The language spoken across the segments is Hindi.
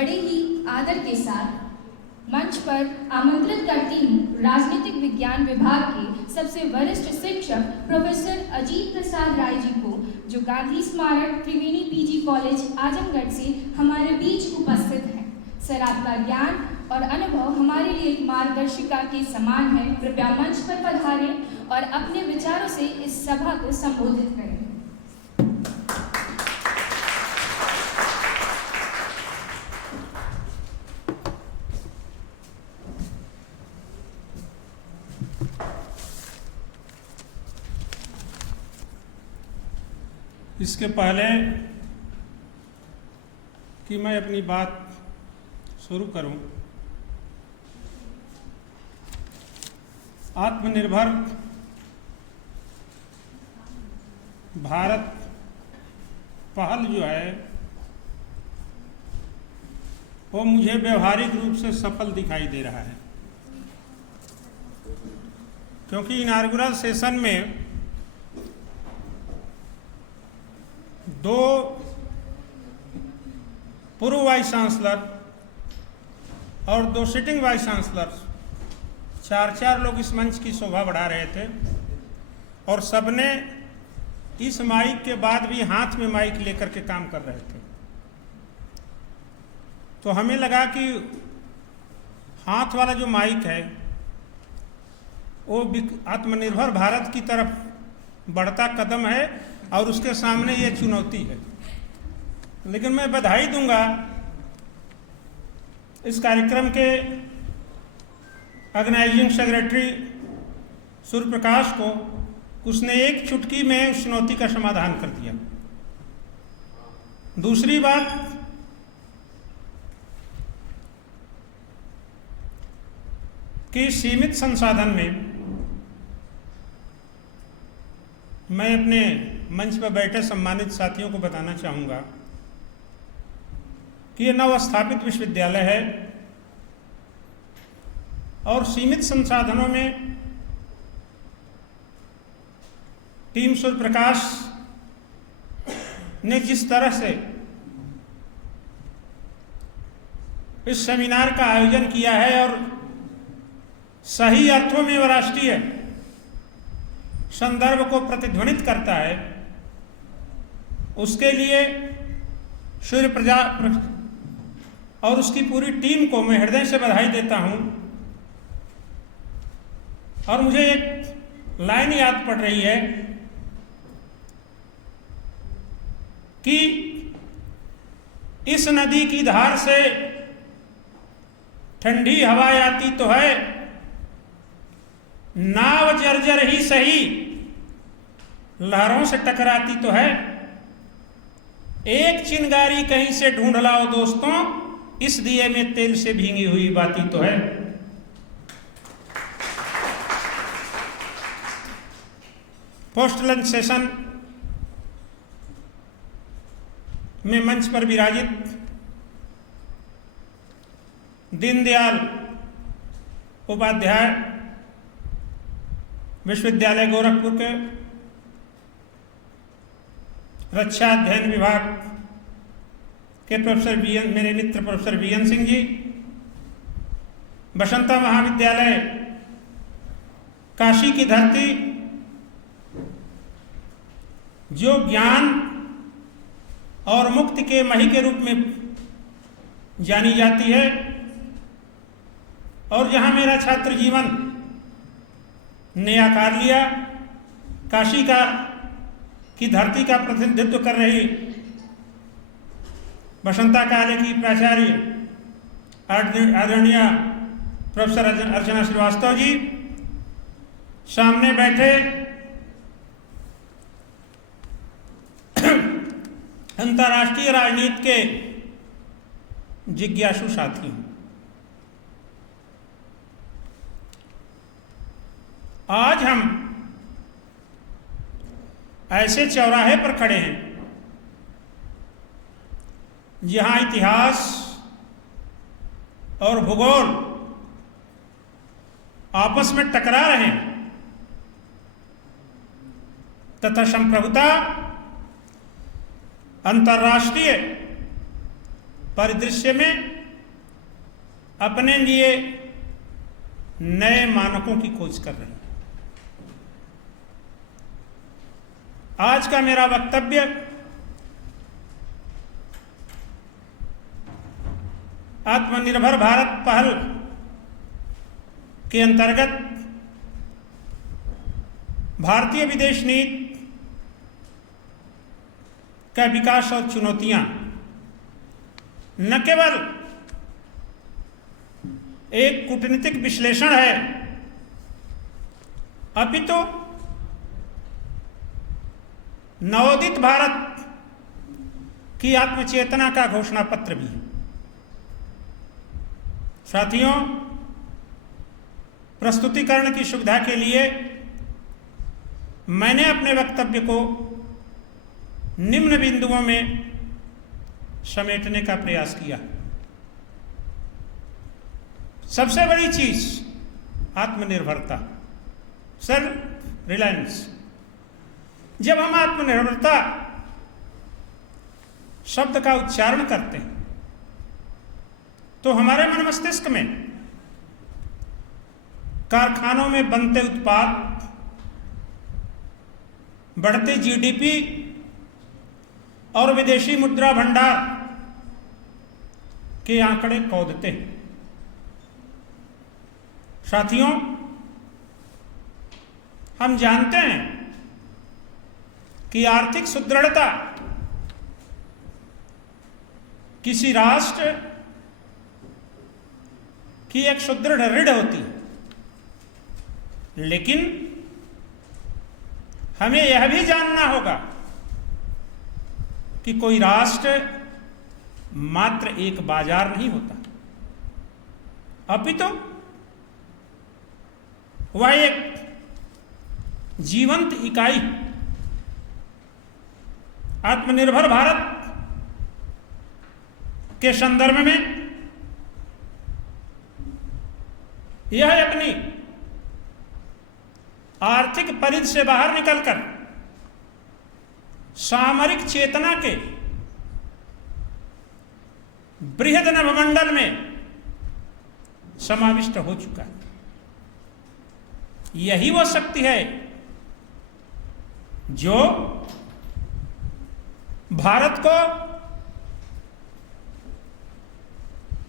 बड़े ही आदर के साथ मंच पर आमंत्रित करती हूँ राजनीतिक विज्ञान विभाग के सबसे वरिष्ठ शिक्षक प्रोफेसर अजीत प्रसाद राय जी को, जो गांधी स्मारक त्रिवेणी पीजी कॉलेज आजमगढ़ से हमारे बीच उपस्थित हैं। सर, आपका ज्ञान और अनुभव हमारे लिए एक मार्गदर्शिका के समान है। कृपया मंच पर पधारें और अपने विचारों से इस सभा को संबोधित करें। इसके पहले कि मैं अपनी बात शुरू करूं, आत्मनिर्भर भारत पहल जो है वो मुझे व्यवहारिक रूप से सफल दिखाई दे रहा है, क्योंकि इनागुरल सेशन में 2 पूर्व वाइस चांसलर और 2 सिटिंग वाइस चांसलर, 4 लोग इस मंच की शोभा बढ़ा रहे थे और सबने इस माइक के बाद भी हाथ में माइक लेकर के काम कर रहे थे। तो हमें लगा कि हाथ वाला जो माइक है वो आत्मनिर्भर भारत की तरफ बढ़ता कदम है और उसके सामने ये चुनौती है। लेकिन मैं बधाई दूंगा इस कार्यक्रम के ऑर्गेनाइजिंग सेक्रेटरी सूर्य प्रकाश को, उसने एक चुटकी में उस चुनौती का समाधान कर दिया। दूसरी बात, कि सीमित संसाधन में मैं अपने मंच पर बैठे सम्मानित साथियों को बताना चाहूँगा कि यह नवस्थापित विश्वविद्यालय है और सीमित संसाधनों में टीम सूर्य प्रकाश ने जिस तरह से इस सेमिनार का आयोजन किया है और सही अर्थों में वह राष्ट्रीय संदर्भ को प्रतिध्वनित करता है, उसके लिए सूर्य प्रकाश और उसकी पूरी टीम को मैं हृदय से बधाई देता हूं। और मुझे एक लाइन याद पड़ रही है कि इस नदी की धार से ठंडी हवा आती तो है, नाव जर्जर ही सही लहरों से टकराती तो है, एक चिंगारी कहीं से ढूंढ लाओ दोस्तों, इस दिए में तेल से भींगी हुई बाती तो है। पोस्ट लंच सेशन में मंच पर विराजित दीनदयाल उपाध्याय विश्वविद्यालय गोरखपुर के रक्षा अध्ययन विभाग के प्रोफेसर मेरे मित्र प्रोफेसर वीएन सिंह जी, बसंता महाविद्यालय काशी की धरती जो ज्ञान और मुक्ति के मही के रूप में जानी जाती है और जहां मेरा छात्र जीवन ने आकार लिया, काशी की धरती का प्रतिनिधित्व कर रही बसंता कॉलेज की प्राचार्य आदरणीय प्रोफेसर अर्चना श्रीवास्तव जी, सामने बैठे अंतर्राष्ट्रीय राजनीति के जिज्ञासु साथी, आज हम ऐसे चौराहे पर खड़े हैं जहां इतिहास और भूगोल आपस में टकरा रहे हैं तथा संप्रभुता, अंतर्राष्ट्रीय परिदृश्य में अपने लिए नए मानकों की खोज कर रही है। आज का मेरा वक्तव्य आत्मनिर्भर भारत पहल के अंतर्गत भारतीय विदेश नीति का विकास और चुनौतियां न केवल एक कूटनीतिक विश्लेषण है, अपितु नवोदित भारत की आत्मचेतना का घोषणा पत्र भी है। साथियों, प्रस्तुतिकरण की सुविधा के लिए मैंने अपने वक्तव्य को निम्न बिंदुओं में समेटने का प्रयास किया। सबसे बड़ी चीज आत्मनिर्भरता, सेल्फ रिलायंस। जब हम आत्मनिर्भरता शब्द का उच्चारण करते हैं तो हमारे मन मस्तिष्क में कारखानों में बनते उत्पाद, बढ़ते जीडीपी और विदेशी मुद्रा भंडार के आंकड़े कौंधते हैं। साथियों, हम जानते हैं कि आर्थिक सुदृढ़ता किसी राष्ट्र की एक सुदृढ़ रीढ़ होती है, लेकिन हमें यह भी जानना होगा कि कोई राष्ट्र मात्र एक बाजार नहीं होता, अपितु वह एक जीवंत इकाई। आत्मनिर्भर भारत के संदर्भ में यह अपनी आर्थिक परिधि से बाहर निकलकर सामरिक चेतना के बृहद नभमंडल में समाविष्ट हो चुका है। यही वो शक्ति है जो भारत को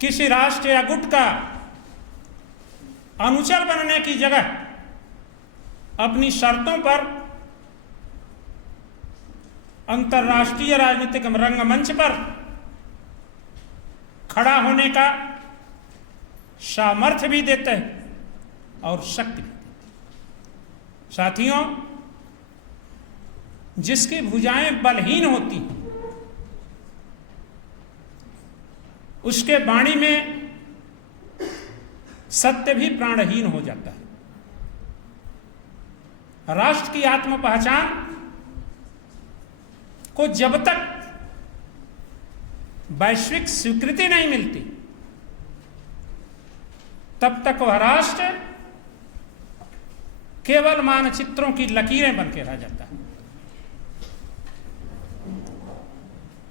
किसी राष्ट्र या गुट का अनुचर बनने की जगह अपनी शर्तों पर अंतर्राष्ट्रीय राजनीतिक रंगमंच पर खड़ा होने का सामर्थ्य भी देते हैं और शक्ति भी देते हैं। साथियों, जिसकी भुजाएं बलहीन होती हैं उसके वाणी में सत्य भी प्राणहीन हो जाता है। राष्ट्र की आत्म पहचान को जब तक वैश्विक स्वीकृति नहीं मिलती तब तक वह राष्ट्र केवल मानचित्रों की लकीरें बन के रह जाता है।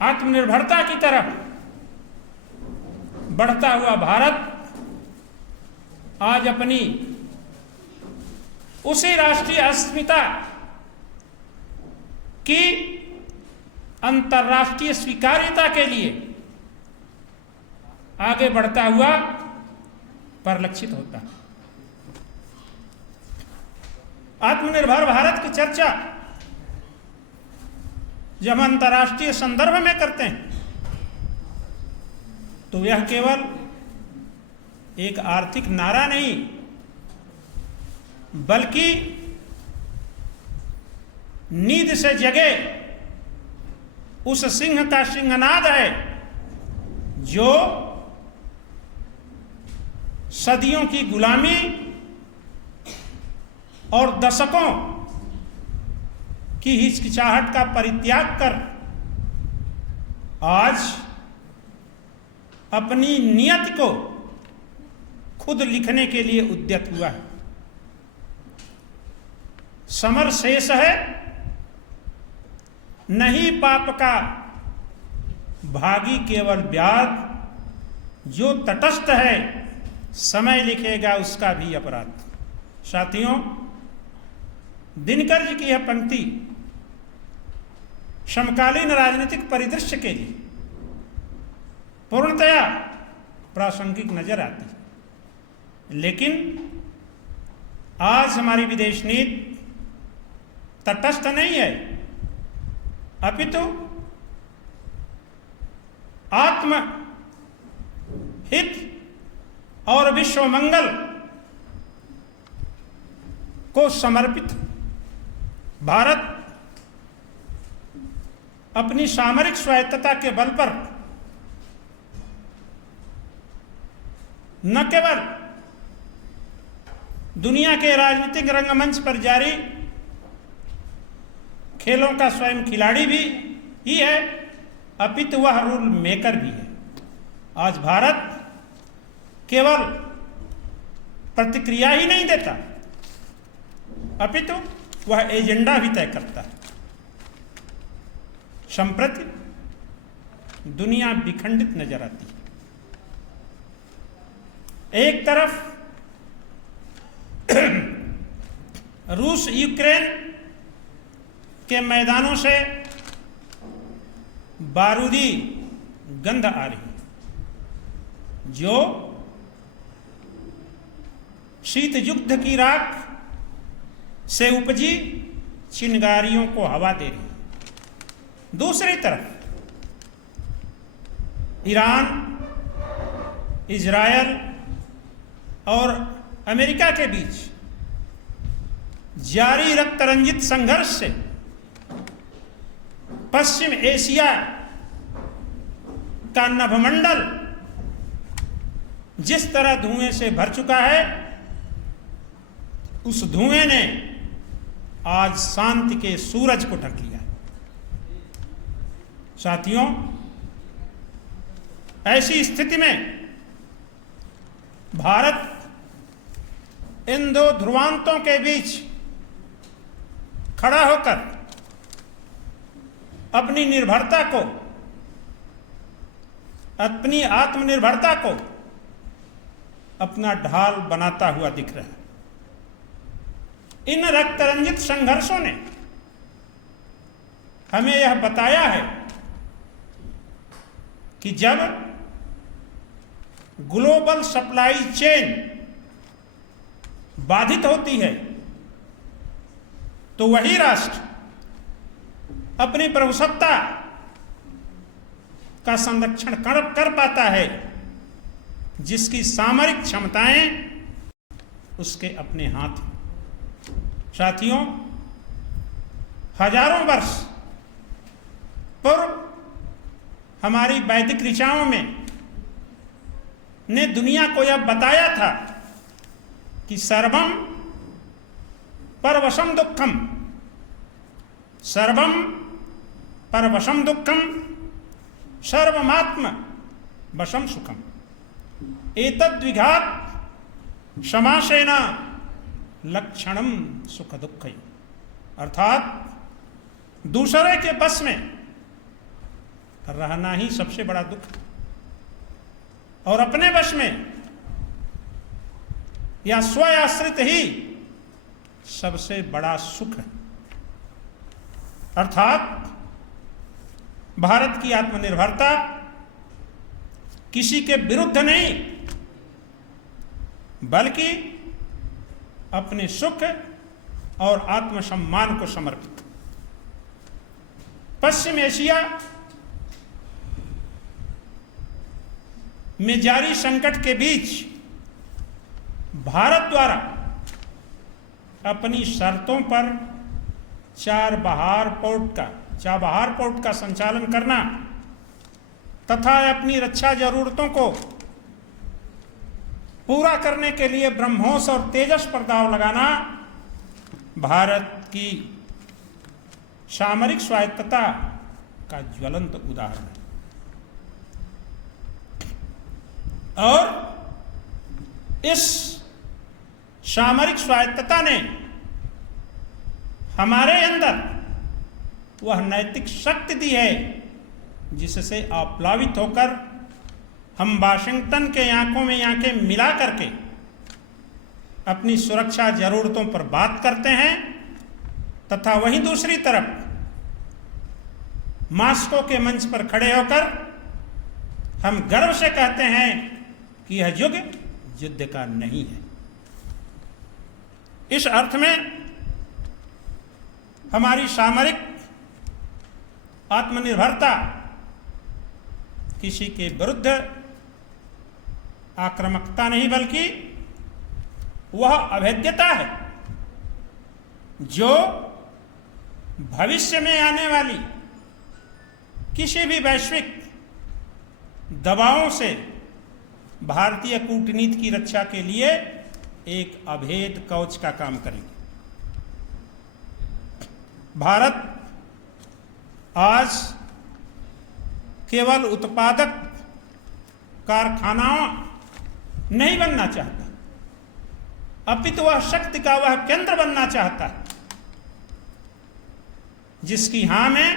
आत्मनिर्भरता की तरफ बढ़ता हुआ भारत आज अपनी उसी राष्ट्रीय अस्मिता की अंतर्राष्ट्रीय स्वीकार्यता के लिए आगे बढ़ता हुआ परिलक्षित होता है। आत्मनिर्भर भारत की चर्चा जब हम अंतर्राष्ट्रीय संदर्भ में करते हैं तो यह केवल एक आर्थिक नारा नहीं बल्कि नींद से जगे उस सिंह का सिंहनाद है जो सदियों की गुलामी और दशकों की हिचकिचाहट का परित्याग कर आज अपनी नियत को खुद लिखने के लिए उद्यत हुआ है। समर शेष है, नहीं पाप का भागी केवल व्याध, जो तटस्थ है समय लिखेगा उसका भी अपराध। साथियों, दिनकर जी की यह पंक्ति समकालीन राजनीतिक परिदृश्य के लिए पूर्णतया प्रासंगिक नजर आती है। लेकिन आज हमारी विदेश नीति तटस्थ नहीं है, अपितु आत्म हित और विश्व मंगल को समर्पित भारत अपनी सामरिक स्वायत्तता के बल पर न केवल दुनिया के राजनीतिक रंगमंच पर जारी खेलों का स्वयं खिलाड़ी भी ही है, अपितु वह रूल मेकर भी है। आज भारत केवल प्रतिक्रिया ही नहीं देता, अपितु वह एजेंडा भी तय करता है। संप्रति दुनिया विखंडित नजर आती है। एक तरफ रूस यूक्रेन के मैदानों से बारूदी गंध आ रही है, जो शीत युद्ध की राख से उपजी चिंगारियों को हवा दे रही है। दूसरी तरफ ईरान, इजरायल और अमेरिका के बीच जारी रक्तरंजित संघर्ष से पश्चिम एशिया का नभमंडल जिस तरह धुएं से भर चुका है, उस धुएं ने आज शांति के सूरज को ढक लिया। साथियों, ऐसी स्थिति में भारत इन दो ध्रुवांतों के बीच खड़ा होकर अपनी निर्भरता को, अपनी आत्मनिर्भरता को अपना ढाल बनाता हुआ दिख रहा है। इन रक्तरंजित संघर्षों ने हमें यह बताया है कि जब ग्लोबल सप्लाई चेन बाधित होती है तो वही राष्ट्र अपनी प्रभुसत्ता का संरक्षण कर पाता है जिसकी सामरिक क्षमताएं उसके अपने हाथ में। साथियों, हजारों वर्ष पूर्व हमारी वैदिक ऋचाओं में ने दुनिया को यह बताया था कि सर्वम परवशम दुखम, सर्वम परवशम दुखम, सर्वमात्म वशम सुखम, एतद्विघात समासेना लक्षणम सुख दुख। अर्थात दूसरे के बस में रहना ही सबसे बड़ा दुख है और अपने वश में या स्वआश्रित ही सबसे बड़ा सुख है। अर्थात भारत की आत्मनिर्भरता किसी के विरुद्ध नहीं बल्कि अपने सुख और आत्मसम्मान को समर्पित। पश्चिम एशिया में जारी संकट के बीच भारत द्वारा अपनी शर्तों पर चाबहार पोर्ट का संचालन करना तथा अपनी रक्षा जरूरतों को पूरा करने के लिए ब्रह्मोस और तेजस पर दांव लगाना भारत की सामरिक स्वायत्तता का ज्वलंत उदाहरण है। और इस सामरिक स्वायत्तता ने हमारे अंदर वह नैतिक शक्ति दी है जिससे आप्लावित होकर हम वाशिंगटन के आंखों में आंखें मिला करके अपनी सुरक्षा जरूरतों पर बात करते हैं, तथा वहीं दूसरी तरफ मास्को के मंच पर खड़े होकर हम गर्व से कहते हैं कि यह युग युद्ध का नहीं है। इस अर्थ में हमारी सामरिक आत्मनिर्भरता किसी के विरुद्ध आक्रामकता नहीं, बल्कि वह अभेद्यता है जो भविष्य में आने वाली किसी भी वैश्विक दबावों से भारतीय कूटनीति की रक्षा के लिए एक अभेद कवच का काम करेंगे। भारत आज केवल उत्पादक कारखाना नहीं बनना चाहता, अपितु वह शक्ति का वह केंद्र बनना चाहता है जिसकी हाँ में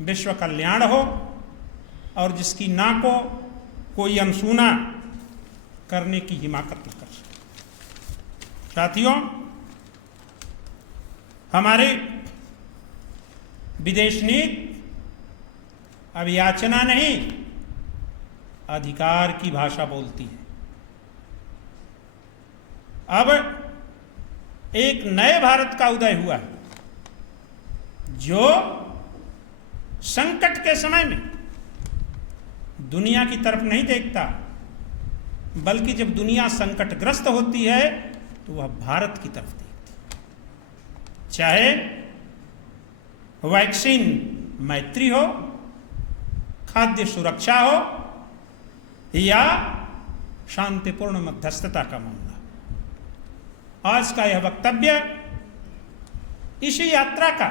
विश्व कल्याण हो और जिसकी ना को कोई अनसुना करने की हिमाकत न कर सके। साथियों, हमारी विदेश नीति अब याचना नहीं, अधिकार की भाषा बोलती है। अब एक नए भारत का उदय हुआ है जो संकट के समय में दुनिया की तरफ नहीं देखता, बल्कि जब दुनिया संकटग्रस्त होती है तो वह भारत की तरफ देखती है। चाहे वैक्सीन मैत्री हो, खाद्य सुरक्षा हो या शांतिपूर्ण मध्यस्थता का मामला। आज का यह वक्तव्य इसी यात्रा का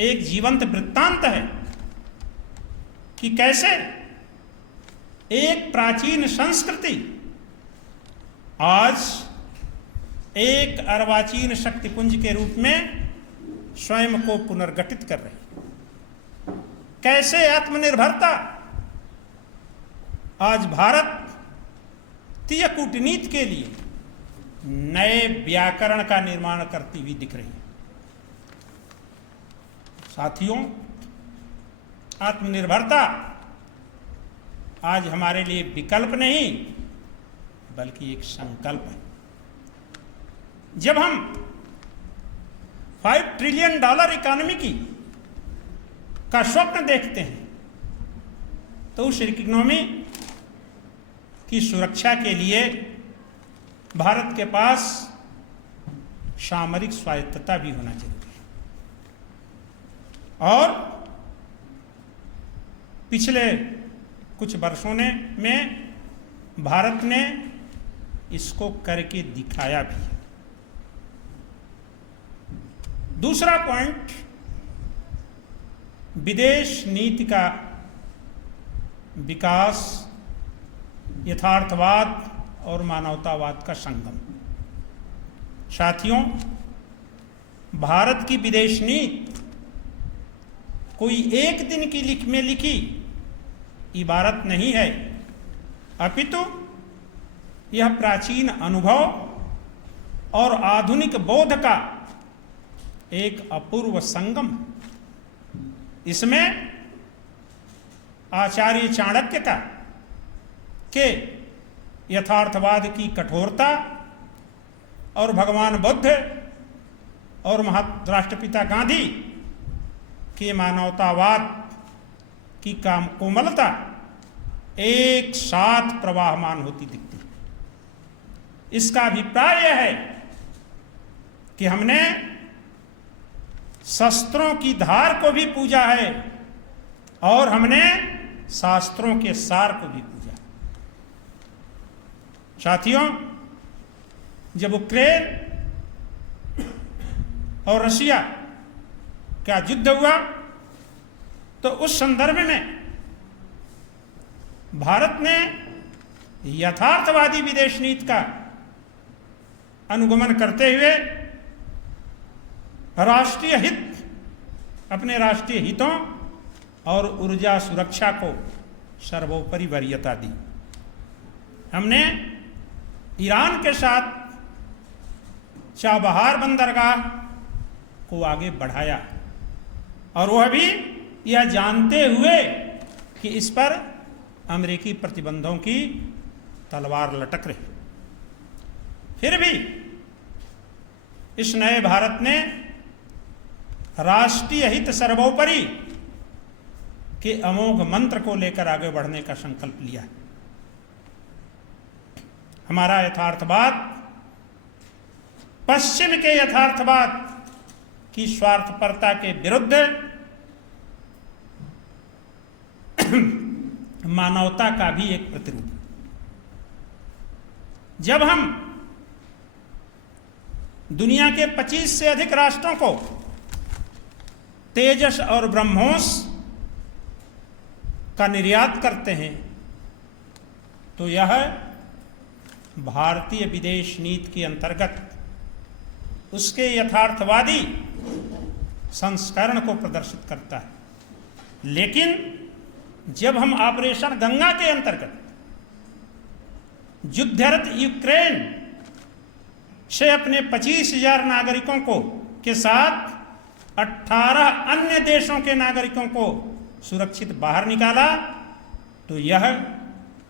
एक जीवंत वृत्तांत है कि कैसे एक प्राचीन संस्कृति आज एक अर्वाचीन शक्तिपुंज के रूप में स्वयं को पुनर्गठित कर रही है। कैसे आत्मनिर्भरता आज भारतीय कूटनीति के लिए नए व्याकरण का निर्माण करती हुई दिख रही है। साथियों, आत्मनिर्भरता आज हमारे लिए विकल्प नहीं बल्कि एक संकल्प है। जब हम $5 ट्रिलियन इकोनॉमी का स्वप्न देखते हैं तो उस इकोनॉमी की सुरक्षा के लिए भारत के पास सामरिक स्वायत्तता भी होना जरूरी है। और पिछले कुछ वर्षों में भारत ने इसको करके दिखाया भी है। दूसरा पॉइंट, विदेश नीति का विकास, यथार्थवाद और मानवतावाद का संगम। साथियों, भारत की विदेश नीति कोई एक दिन की लिखी इबारत नहीं है, अपितु यह प्राचीन अनुभव और आधुनिक बोध का एक अपूर्व संगम। इसमें आचार्य चाणक्य के यथार्थवाद की कठोरता और भगवान बुद्ध और राष्ट्रपिता गांधी के मानवतावाद की कोमलता एक साथ प्रवाहमान होती दिखती है। इसका अभिप्राय यह है कि हमने शस्त्रों की धार को भी पूजा है और हमने शास्त्रों के सार को भी पूजा। साथियों, जब यूक्रेन और रशिया का युद्ध हुआ तो उस संदर्भ में भारत ने यथार्थवादी विदेश नीति का अनुगमन करते हुए राष्ट्रीय हित अपने राष्ट्रीय हितों और ऊर्जा सुरक्षा को सर्वोपरि वरीयता दी। हमने ईरान के साथ चाबहार बंदरगाह को आगे बढ़ाया, और वह भी यह जानते हुए कि इस पर अमेरिकी प्रतिबंधों की तलवार लटक रही। फिर भी इस नए भारत ने राष्ट्रीय हित सर्वोपरि के अमोघ मंत्र को लेकर आगे बढ़ने का संकल्प लिया। हमारा यथार्थवाद पश्चिम के यथार्थवाद की स्वार्थपरता के विरुद्ध मानवता का भी एक प्रतिरूप। जब हम दुनिया के 25 से अधिक राष्ट्रों को तेजस और ब्रह्मोस का निर्यात करते हैं, तो यह भारतीय विदेश नीति के अंतर्गत उसके यथार्थवादी संस्करण को प्रदर्शित करता है। लेकिन जब हम ऑपरेशन गंगा के अंतर्गत युद्धरत यूक्रेन से अपने 25,000 नागरिकों को के साथ 18 अन्य देशों के नागरिकों को सुरक्षित बाहर निकाला, तो यह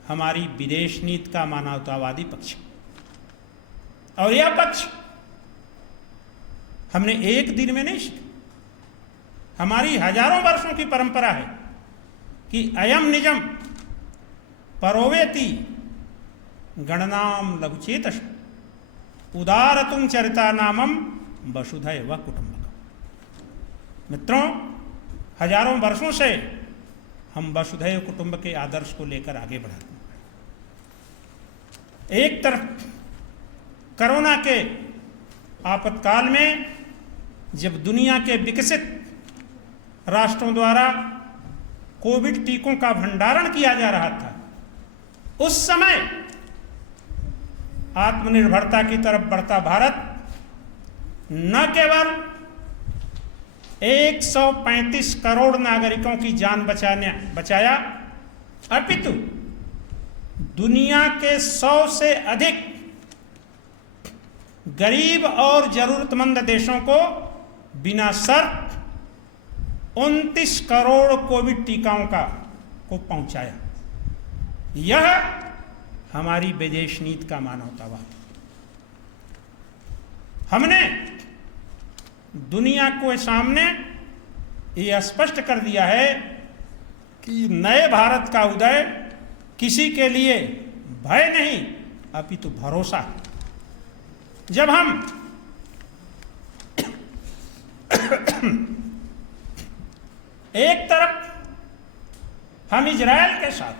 हमारी विदेश नीति का मानवतावादी पक्ष। और यह पक्ष हमने एक दिन में नहीं सीखा। हमारी हजारों वर्षों की परंपरा है कि अयम निजम परोवेति गणनाम लघुचेतस उदारतुम चरिता नामम वसुधैव कुटुंबकम। मित्रों, हजारों वर्षों से हम वसुधैव कुटुंब के आदर्श को लेकर आगे बढ़ाते हैं। एक तरफ कोरोना के आपातकाल में जब दुनिया के विकसित राष्ट्रों द्वारा कोविड टीकों का भंडारण किया जा रहा था, उस समय आत्मनिर्भरता की तरफ बढ़ता भारत न केवल 135 करोड़ नागरिकों की जान बचाया, अपितु दुनिया के 100 से अधिक गरीब और जरूरतमंद देशों को बिना शर्त 29 करोड़ कोविड टीकाओं को पहुंचाया। यह हमारी विदेश नीति का मानवतावाद। हमने दुनिया को सामने यह स्पष्ट कर दिया है कि नए भारत का उदय किसी के लिए भय नहीं अपितु भरोसा है। जब हम एक तरफ हम इजरायल के साथ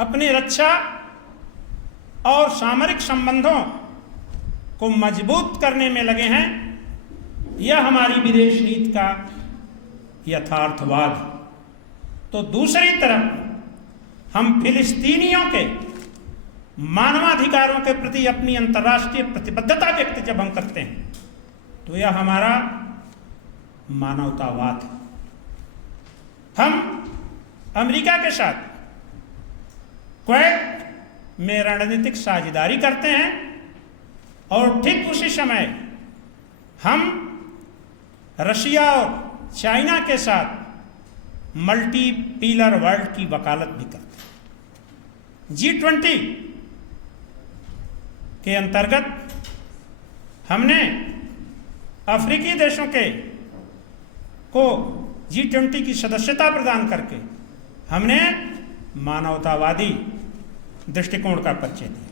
अपनी रक्षा और सामरिक संबंधों को मजबूत करने में लगे हैं, यह हमारी विदेश नीति का यथार्थवाद। तो दूसरी तरफ हम फिलिस्तीनियों के मानवाधिकारों के प्रति अपनी अंतर्राष्ट्रीय प्रतिबद्धता व्यक्त जब हम करते हैं, तो यह हमारा मानवतावाद है। हम अमेरिका के साथ क्वेत में रणनीतिक साझेदारी करते हैं और ठीक उसी समय हम रशिया और चाइना के साथ मल्टी पिलर वर्ल्ड की वकालत भी करते हैं। G20 के अंतर्गत हमने अफ्रीकी देशों को G20 की सदस्यता प्रदान करके हमने मानवतावादी दृष्टिकोण का परिचय दिया।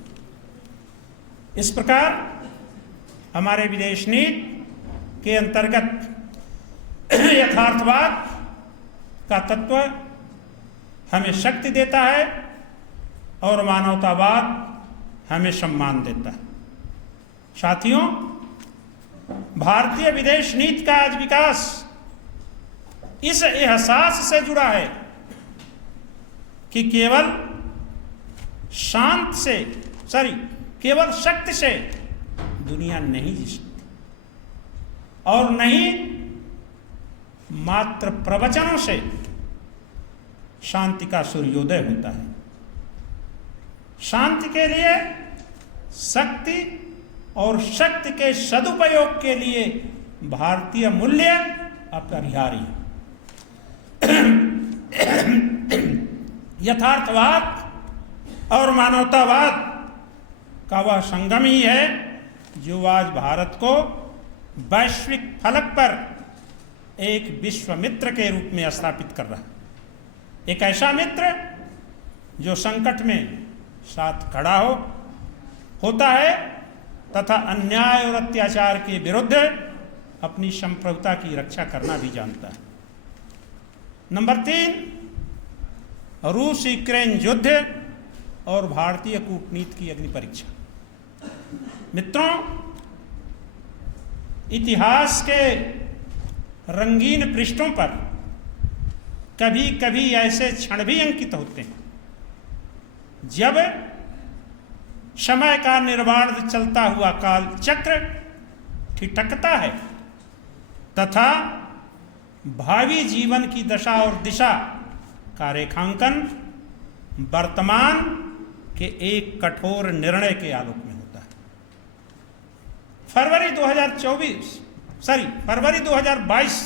इस प्रकार हमारे विदेश नीति के अंतर्गत यथार्थवाद का तत्व हमें शक्ति देता है और मानवतावाद हमें सम्मान देता है। साथियों, भारतीय विदेश नीति का आज विकास इस एहसास से जुड़ा है कि केवल केवल शक्ति से दुनिया नहीं जी सकती और न ही मात्र प्रवचनों से शांति का सूर्योदय होता है। शांति के लिए शक्ति और शक्ति के सदुपयोग के लिए भारतीय मूल्य अपरिहार्य। यथार्थवाद और मानवतावाद का वह संगम ही है जो आज भारत को वैश्विक फलक पर एक विश्व मित्र के रूप में स्थापित कर रहा है। एक ऐसा मित्र जो संकट में साथ खड़ा होता है तथा अन्याय और अत्याचार के विरुद्ध अपनी संप्रभुता की रक्षा करना भी जानता है। नंबर 3, रूस यूक्रेन युद्ध और भारतीय कूटनीति की अग्नि परीक्षा। मित्रों, इतिहास के रंगीन पृष्ठों पर कभी कभी ऐसे क्षण भी अंकित होते हैं जब समय का निर्बाध चलता हुआ काल चक्र ठिठकता है तथा भावी जीवन की दशा और दिशा का रेखांकन वर्तमान के एक कठोर निर्णय के आलोक में होता है। फरवरी 2022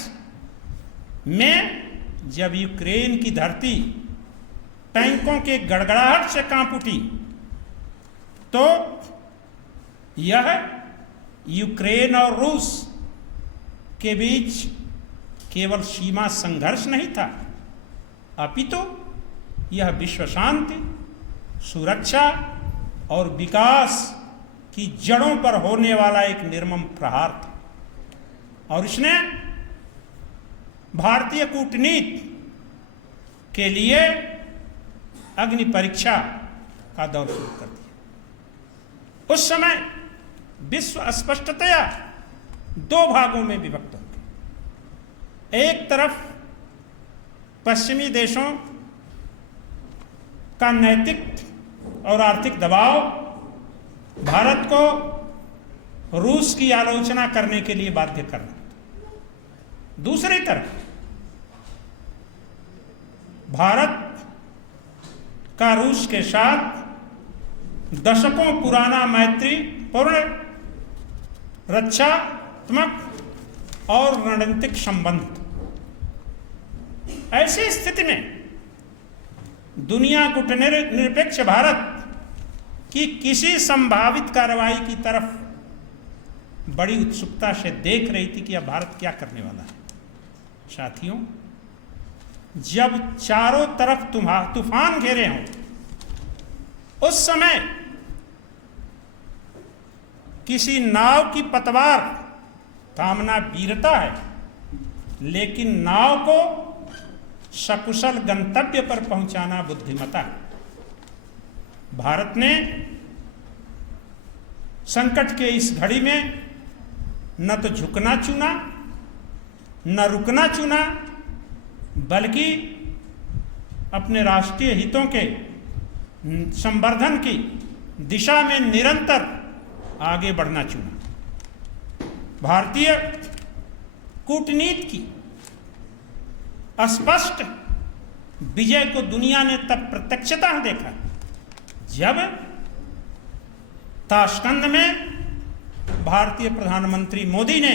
में जब यूक्रेन की धरती टैंकों के गड़गड़ाहट से कांप उठी तो यह यूक्रेन और रूस के बीच केवल सीमा संघर्ष नहीं था, अपितु यह विश्व शांति, सुरक्षा और विकास की जड़ों पर होने वाला एक निर्मम प्रहार था। और इसने भारतीय कूटनीति के लिए अग्नि परीक्षा का दौर शुरू कर दिया। उस समय विश्व स्पष्टतया 2 भागों में विभक्त हो गया। एक तरफ पश्चिमी देशों का नैतिक और आर्थिक दबाव भारत को रूस की आलोचना करने के लिए बाध्य कर रहा था। दूसरी तरफ भारत का रूस के साथ दशकों पुराना मैत्रीपूर्ण, रक्षात्मक और रणनीतिक संबंध। ऐसी स्थिति में दुनिया गुटनिरपेक्ष भारत की किसी संभावित कार्रवाई की तरफ बड़ी उत्सुकता से देख रही थी कि अब भारत क्या करने वाला है। साथियों, जब चारों तरफ तूफान घेरे हों उस समय किसी नाव की पतवार थामना वीरता है, लेकिन नाव को सकुशल गंतव्य पर पहुंचाना बुद्धिमता है। भारत ने संकट के इस घड़ी में न तो झुकना चुना, न रुकना चुना, बल्कि अपने राष्ट्रीय हितों के संवर्धन की दिशा में निरंतर आगे बढ़ना चुना। भारतीय कूटनीति की स्पष्ट विजय को दुनिया ने तब प्रत्यक्षतः देखा जब ताशकंद में भारतीय प्रधानमंत्री मोदी ने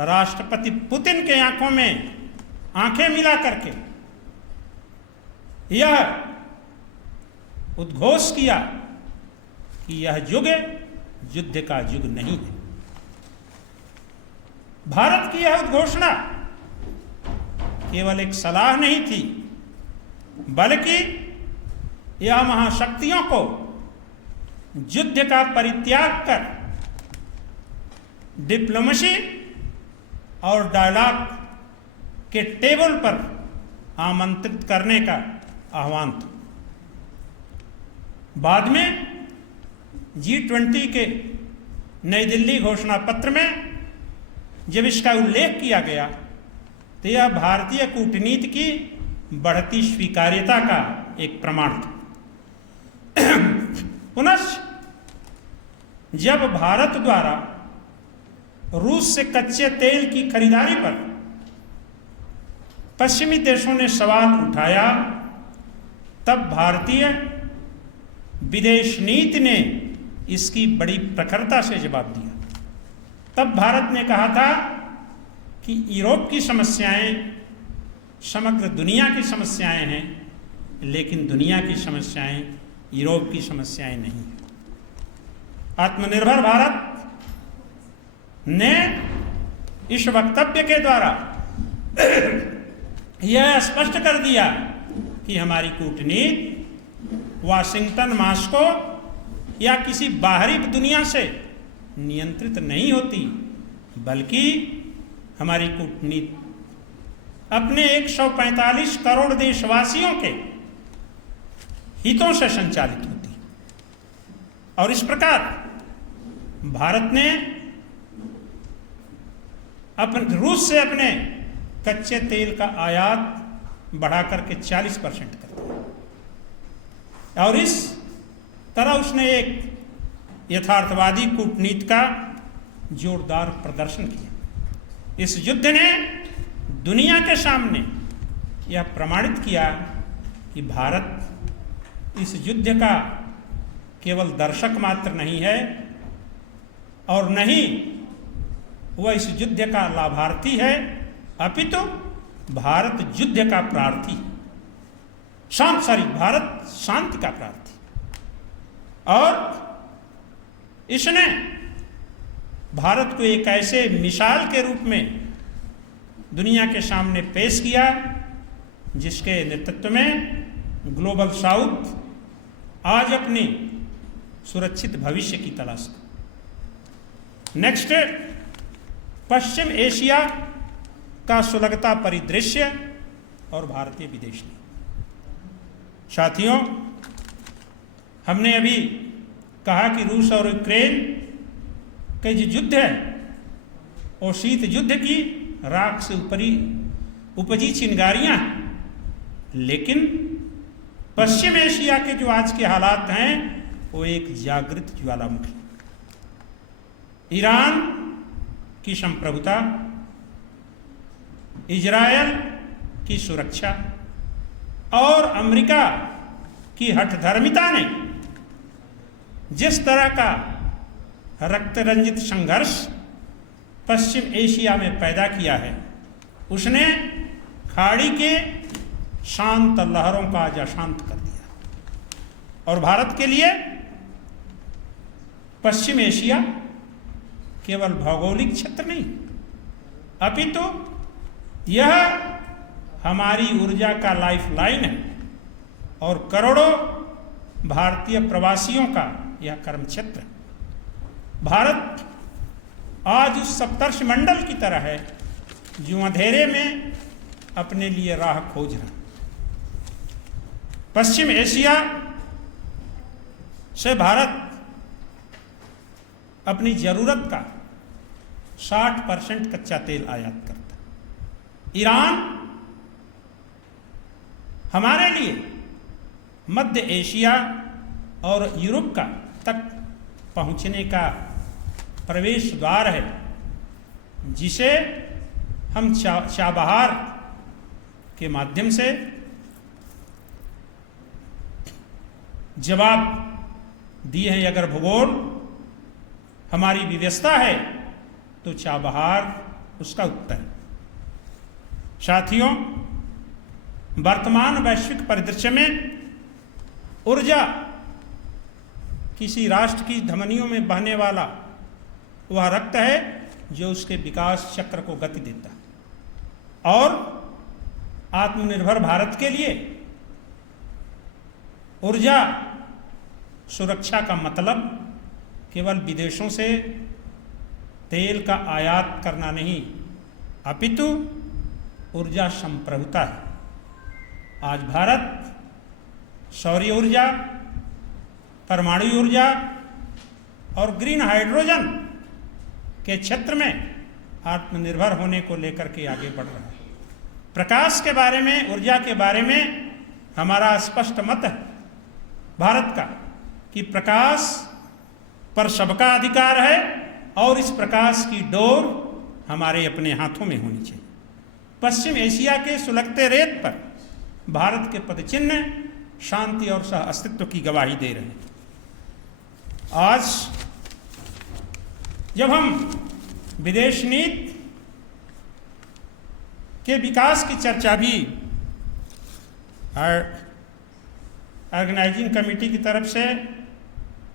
राष्ट्रपति पुतिन के आंखों में आंखें मिला करके यह उद्घोष किया कि यह युग युद्ध का युग नहीं है। भारत की यह उद्घोषणा केवल एक सलाह नहीं थी, बल्कि यह महाशक्तियों को युद्ध का परित्याग कर डिप्लोमेसी और डायलॉग के टेबल पर आमंत्रित करने का आह्वान था। बाद में G20 के नई दिल्ली घोषणा पत्र में जब इसका उल्लेख किया गया तो यह भारतीय कूटनीति की बढ़ती स्वीकार्यता का एक प्रमाण था। पुनः जब भारत द्वारा रूस से कच्चे तेल की खरीदारी पर पश्चिमी देशों ने सवाल उठाया, तब भारतीय विदेश नीति ने इसकी बड़ी प्रखरता से जवाब दिया। तब भारत ने कहा था कि यूरोप की समस्याएं समग्र दुनिया की समस्याएं हैं, लेकिन दुनिया की समस्याएं यूरोप की समस्याएं नहीं। आत्मनिर्भर भारत ने इस वक्तव्य के द्वारा यह स्पष्ट कर दिया कि हमारी कूटनीति वाशिंगटन, मॉस्को या किसी बाहरी दुनिया से नियंत्रित नहीं होती, बल्कि हमारी कूटनीति अपने 145 करोड़ देशवासियों के हितों से संचालित होती। और इस प्रकार भारत ने रूस से अपने कच्चे तेल का आयात बढ़ा करके 40% कर दिया। और इस तरह उसने एक यथार्थवादी कूटनीति का जोरदार प्रदर्शन किया। इस युद्ध ने दुनिया के सामने यह प्रमाणित किया कि भारत इस युद्ध का केवल दर्शक मात्र नहीं है, और नहीं वह इस युद्ध का लाभार्थी है, अपितु भारत युद्ध का प्रार्थी, भारत शांति का प्रार्थी। और इसने भारत को एक ऐसे मिसाल के रूप में दुनिया के सामने पेश किया जिसके नेतृत्व में ग्लोबल साउथ आज अपनी सुरक्षित भविष्य की तलाश कर। नेक्स्ट, पश्चिम एशिया का सुलगता परिदृश्य और भारतीय विदेश नीति। साथियों, हमने अभी कहा कि रूस और यूक्रेन का जो युद्ध है वो शीत युद्ध की राख से उपजी चिंगारियां, लेकिन पश्चिम एशिया के जो आज के हालात हैं वो एक जागृत ज्वालामुखी। ईरान की संप्रभुता, इजरायल की सुरक्षा और अमेरिका की हठधर्मिता ने जिस तरह का रक्त रंजित संघर्ष पश्चिम एशिया में पैदा किया है, उसने खाड़ी के शांत लहरों का आज अशांत कर दिया। और भारत के लिए पश्चिम एशिया केवल भौगोलिक क्षेत्र नहीं, अपितु यह हमारी ऊर्जा का लाइफलाइन है और करोड़ों भारतीय प्रवासियों का यह कर्म क्षेत्र है। भारत आज उस सप्तर्षि मंडल की तरह है जो अंधेरे में अपने लिए राह खोज रहा। पश्चिम एशिया से भारत अपनी जरूरत का 60% कच्चा तेल आयात करता है। ईरान हमारे लिए मध्य एशिया और यूरोप का तक पहुंचने का प्रवेश द्वार है, जिसे हम चाबहार के माध्यम से जवाब दिए हैं। अगर भूगोल हमारी व्यवस्था है तो चाबहार उसका उत्तर है। साथियों, वर्तमान वैश्विक परिदृश्य में ऊर्जा किसी राष्ट्र की धमनियों में बहने वाला वह रक्त है जो उसके विकास चक्र को गति देता है। और आत्मनिर्भर भारत के लिए ऊर्जा सुरक्षा का मतलब केवल विदेशों से तेल का आयात करना नहीं, अपितु ऊर्जा संप्रभुता है। आज भारत सौर ऊर्जा, परमाणु ऊर्जा और ग्रीन हाइड्रोजन के क्षेत्र में आत्मनिर्भर होने को लेकर के आगे बढ़ रहा है। प्रकाश के बारे में, ऊर्जा के बारे में हमारा स्पष्ट मत है भारत का कि प्रकाश पर सबका अधिकार है और इस प्रकाश की डोर हमारे अपने हाथों में होनी चाहिए। पश्चिम एशिया के सुलगते रेत पर भारत के पदचिन्ह शांति और सह अस्तित्व की गवाही दे रहे हैं। आज जब हम विदेश नीति के विकास की चर्चा भी ऑर्गेनाइजिंग कमेटी की तरफ से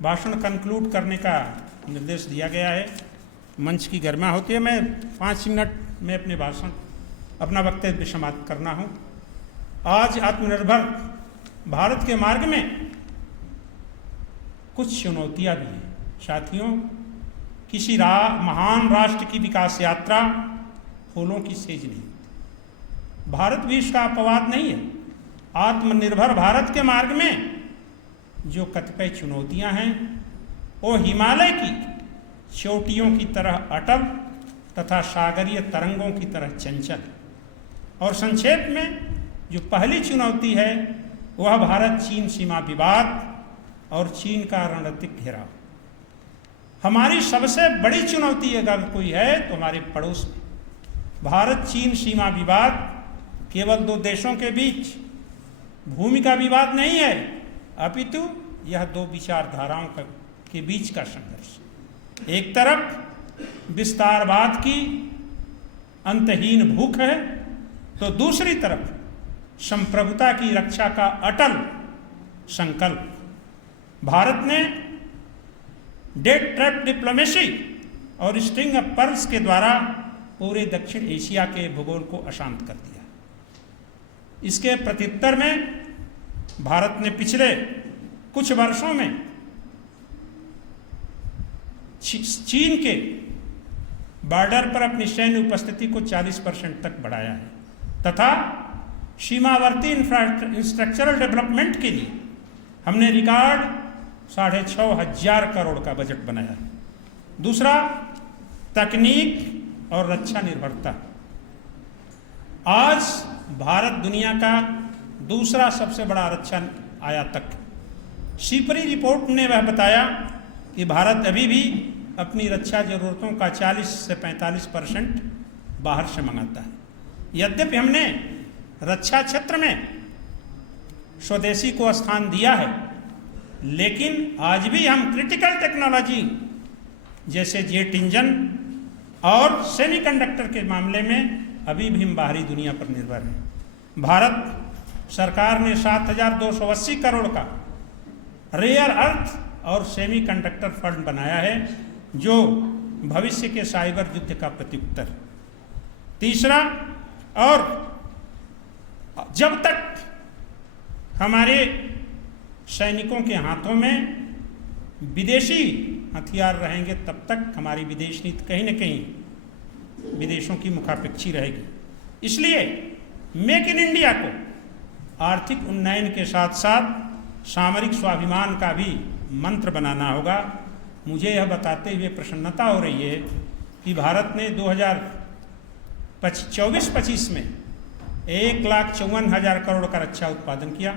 भाषण कंक्लूड करने का निर्देश दिया गया है, मंच की गरिमा होती है। मैं 5 मिनट में अपना वक्तव्य समाप्त करना हूँ। आज आत्मनिर्भर भारत के मार्ग में कुछ चुनौतियाँ भी हैं साथियों। किसी महान राष्ट्र की विकास यात्रा फूलों की सेज नहीं होती। भारत भी इसका अपवाद नहीं है। आत्मनिर्भर भारत के मार्ग में जो कतिपय चुनौतियां हैं वो हिमालय की चोटियों की तरह अटल तथा सागरीय तरंगों की तरह चंचल। और संक्षेप में जो पहली चुनौती है वह भारत चीन सीमा विवाद और चीन का रणनीतिक घेराव। हमारी सबसे बड़ी चुनौती अगर कोई है तो हमारे पड़ोस में भारत चीन सीमा विवाद केवल 2 देशों के बीच भूमि का विवाद नहीं है, अपितु यह 2 विचारधाराओं के बीच का संघर्ष। एक तरफ विस्तारवाद की अंतहीन भूख है तो दूसरी तरफ संप्रभुता की रक्षा का अटल संकल्प। भारत ने डेट ट्रैप डिप्लोमेसी और स्ट्रिंग ऑफ पर्ल्स के द्वारा पूरे दक्षिण एशिया के भूगोल को अशांत कर दिया। इसके प्रत्युत्तर में भारत ने पिछले कुछ वर्षों में चीन के बॉर्डर पर अपनी सैन्य उपस्थिति को 40% तक बढ़ाया है तथा सीमावर्ती इंफ्रास्ट्रक्चरल डेवलपमेंट के लिए हमने रिकॉर्ड 6,500 करोड़ का बजट बनाया है। दूसरा, तकनीक और रक्षा निर्भरता। आज भारत दुनिया का दूसरा सबसे बड़ा रक्षा आयातक। शिपरी रिपोर्ट ने वह बताया कि भारत अभी भी अपनी रक्षा जरूरतों का 40 से 45% बाहर से मंगाता है। यद्यपि हमने रक्षा क्षेत्र में स्वदेशी को स्थान दिया है, लेकिन आज भी हम क्रिटिकल टेक्नोलॉजी जैसे जेट इंजन और सेमीकंडक्टर के मामले में अभी भी हम बाहरी दुनिया पर निर्भर हैं। भारत सरकार ने 7,280 करोड़ का रेयर अर्थ और सेमीकंडक्टर फंड बनाया है जो भविष्य के साइबर युद्ध का प्रत्युत्तर। तीसरा, और जब तक हमारे सैनिकों के हाथों में विदेशी हथियार रहेंगे तब तक हमारी विदेश नीति कहीं न कहीं विदेशों की मुखापेक्षी रहेगी। इसलिए मेक इन इंडिया को आर्थिक उन्नयन के साथ साथ सामरिक स्वाभिमान का भी मंत्र बनाना होगा। मुझे यह बताते हुए प्रसन्नता हो रही है कि भारत ने 2024-25 में 1,54,000 करोड़ का रक्षा उत्पादन किया,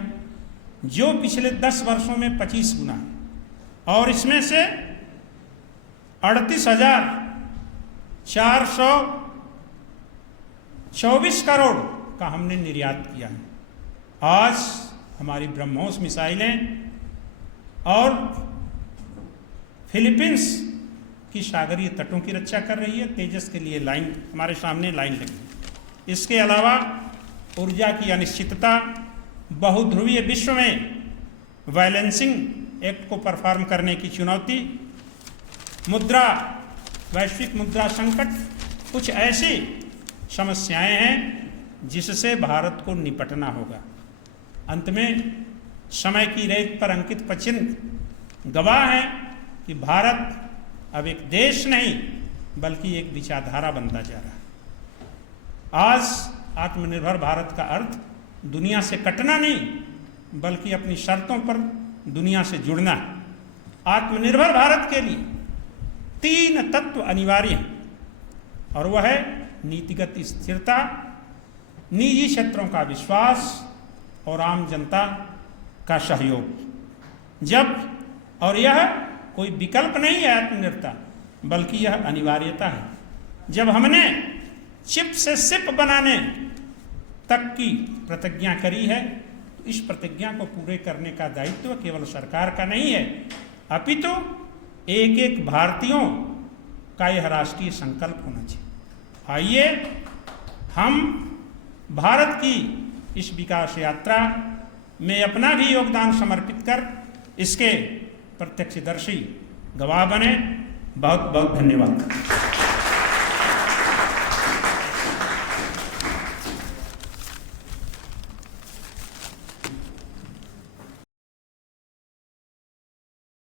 जो पिछले 10 वर्षों में 25 गुना है। और इसमें से 38,424 करोड़ का हमने निर्यात किया है। आज हमारी ब्रह्मोस मिसाइलें और फिलीपींस की सागरीय तटों की रक्षा कर रही है। तेजस के लिए लाइन हमारे सामने लाइन लगी। इसके अलावा ऊर्जा की अनिश्चितता, बहुध्रुवीय विश्व में बैलेंसिंग एक्ट को परफॉर्म करने की चुनौती, वैश्विक मुद्रा संकट, कुछ ऐसी समस्याएं हैं जिससे भारत को निपटना होगा। अंत में समय की रेत पर अंकित पचिन्ह गवाह है कि भारत अब एक देश नहीं बल्कि एक विचारधारा बनता जा रहा है। आज आत्मनिर्भर भारत का अर्थ दुनिया से कटना नहीं बल्कि अपनी शर्तों पर दुनिया से जुड़ना है। आत्मनिर्भर भारत के लिए 3 तत्व अनिवार्य हैं और वह है नीतिगत स्थिरता, निजी क्षेत्रों का विश्वास और आम जनता का सहयोग। जब और यह कोई विकल्प नहीं है आत्मनिर्भरता, बल्कि यह अनिवार्यता है। जब हमने चिप से सिप बनाने तक की प्रतिज्ञा करी है तो इस प्रतिज्ञा को पूरे करने का दायित्व केवल सरकार का नहीं है, अपितु एक एक भारतीयों का यह राष्ट्रीय संकल्प होना चाहिए। आइए हम भारत की इस विकास यात्रा में अपना भी योगदान समर्पित कर इसके प्रत्यक्षदर्शी गवाह बने। बहुत बहुत धन्यवाद।